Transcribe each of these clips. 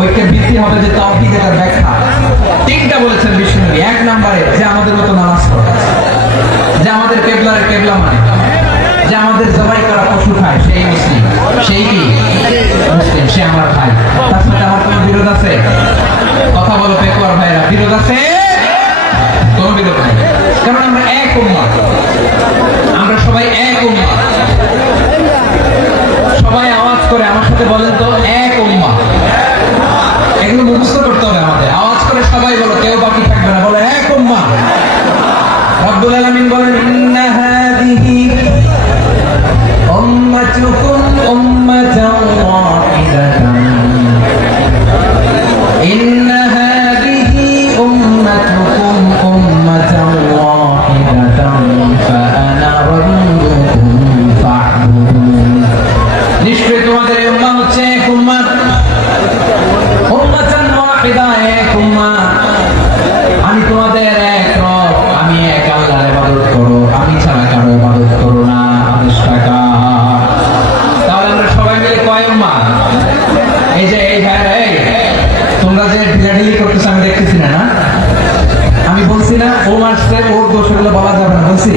ঐক্যের ভিত্তি হবে যে তাওহীদের ব্যাখ্যা। তিনটা বলেছেন বিষ্ণু নবী। এক নম্বরে যে আমাদের মতো নামাজ পড়ে, যে আমাদের কেবলার কেবলা মানে, যে আমাদের জবাই করা পশু খায়, সেই মুসলিম, সেই কি মুসলিম, সে আমার ভাই। তার সাথে আমার কোনো বিরোধ আছে? কথা বলো পেকুয়ার ভাইরা, বিরোধ আছে? কোনো বিরোধ নাই, কারণ আমরা এক উম্মাহ, আমরা সবাই এক উম্মাহ। সবাই আওয়াজ করে আমার সাথে বলেন তো, এক উম্মাহ। এগুলো মুখস্থ করতে হবে আমাদের। আওয়াজ করে সবাই বলো, কেউ বাকি থাকবে না, বলে এক উম্মাহ। রব্বুল আলামিন বলেন, ইন্না হাযিহি উম্মাতুকুম উম্মাতান ওয়াহিদাতান, ইন্না হাযিহি উম্মাতুকুম উম্মাতান ওয়াহিদাতান ফাআনা রাব্বুকুম ফা'বুদুন। নিশ্চয়ই তোমাদের উম্মাহ হচ্ছে এক উম্মাহ, উম্মাতান ওয়াহিদা, এক উম্মাহ। আমি তোমাদের এক রব, আমি এক আল্লাহর ইবাদত করো, আমি ছাড়া কারো ইবাদত করো না। তাহলে আমরা সবাই মিলে কয় উম্মাহ? এই যে এই ভাইরা, এই তোমরা যে ঢিলাঢিলি করতেছ আমি দেখতেছি না, না আমি বলছি না ও মারছে ওর দোষ, এগুলো বলা যাবে না বলছি?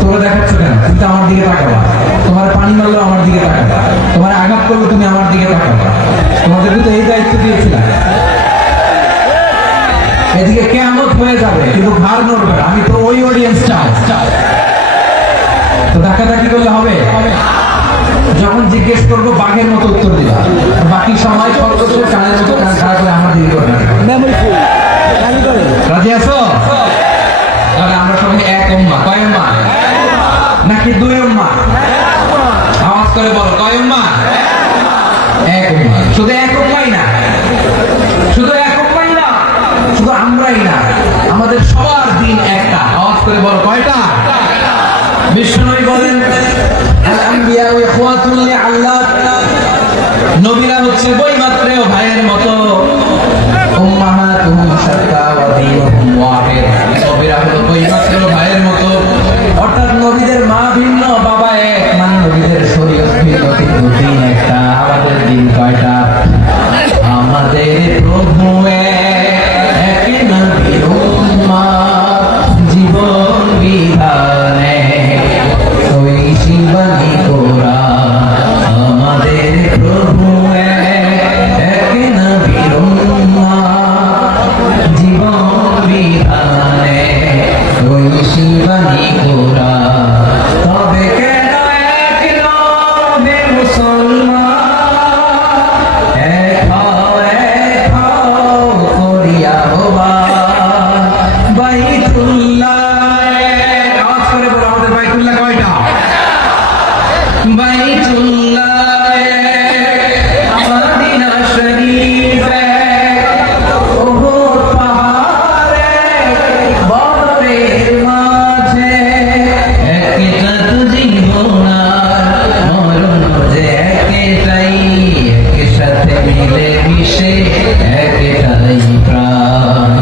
তোমরা দেখাচ্ছ কেন? কিন্তু আমার দিকে তাকাবা, তোমার পানি মারলো আমার দিকে তাকাবা, তোমার আঘাত করলো তুমি আমার দিকে তাকাবা। তোমাদের তো এই দায়িত্ব দিয়েছিলাম। এদিকে কিয়ামত হয়ে যাবে কিন্তু ঘাড় নড়বে না, আমি তো ওই অডিয়েন্স চাই। তো ধাক্কাধাক্কি করলে হবে? যখন জিজ্ঞেস করবো বাঘের মতো উত্তর দিবা, বাকি সময় সর্বস্ব কানের মতো কান খাড়া করে আমার দিকে করবে। রাজি আছো? তাহলে আমরা সবাই এক উম্মাহ। কয় উম্মাহ? নাকি দুই উম্মাহ? আওয়াজ করে বলো, কয় উম্মাহ? এক উম্মাহ। শুধু এক উম্মাহই না, শুধু এক উম্মাহই না, শুধু আমরাই না, আমাদের সবার দিন একটা। আওয়াজ করে বলো, কয়টা? বিষ্ণুনবী বলেন, আল আম্বিয়া ইখওয়াতুন লিআল্লাহ, নবীরা হচ্ছে বৈমাত্রেয় ভাইয়ের মতো। উম্মাহাতুহুম শাত্তা ওয়া দীনুহুম ওয়াহিদ, নবীরা হলো বৈমাত্রেয় ভাইয়ের মতো। অর্থাৎ নবীদের মা ভিন্ন, বাবা এক, মানে নবীদের শরীয়ত ভিন্ন, কিন্তু দিন একটা। আমাদের দিন কয়টা? আমাদের প্রভু এক, নবীর উম্মাহ, জীবন বিধানে ওই শিবানী গোরা। আমাদের প্রভু এক, নবীর উম্মাহ, জীবন বিধানে ওই শিবানী গোরা। তবে কেন এক নবে মুসলমান, এক করিয়া হবা বাইতুল্লাহ। আওয়াজ করে বলো, আমাদের বাইতুল্লাহ কয়টা? বাইতুল্লাহ, মদিনা শরীফ, উহুদ পাহাড়ে, বদরের মাঝে, একটা তো জীবনার মরণ যে একটাই, একসাথে মিলে মিশে একটাই প্রাণ।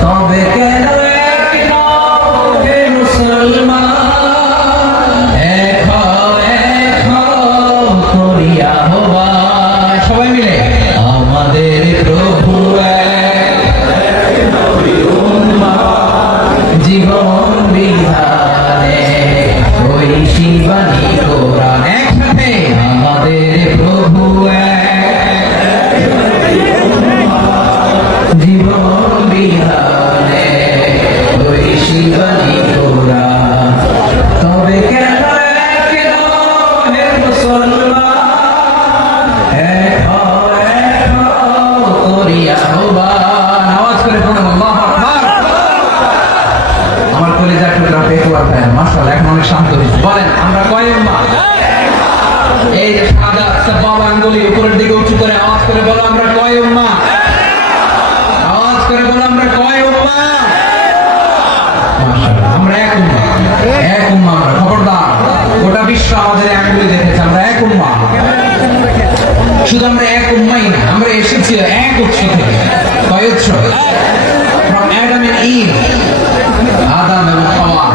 তবে কেন এক নবে মুসলমান, এক করিয়া হবা। সবাই মিলে আমাদের প্রভু এক, জীবন বিধানে ওই শিবানী কোরআন। একসাথে আমাদের প্রভু এক, জীবন বিধানে ওই শিবানী কোরআন। তবে কেন এক নবে মুসলমান, এক করিয়া হবা। আওয়াজ করে বলুন, আল্লাহু আকবার। আমার কলিজার টুকরা পেকুয়ার ভাইরা, মাশাআল্লাহ, এখন অনেক শান্ত হয়েছে। বলেন আমরা কয় উম্মাহ? এই যে সাদা বাবা আঙ্গুলি উপরের দিকে উঁচু করে আওয়াজ করে বলো, আমরা কয় উম্মাহ? আওয়াজ করে বলো, আমরা কয় উম্মাহ? মাশাআল্লাহ, আমরা এক উম্মাহ, এক উম্মাহ। আমরা খবরদার, গোটা বিশ্ব আমাদের আঙ্গুলি দেখেছে, আমরা এক উম্মাহ। শুধু আমরা এক উম্মাই না, আমরা এসেছি এক উৎস থেকে। কয় উৎস? From Adam and Eve, আদম এবং হাওয়া।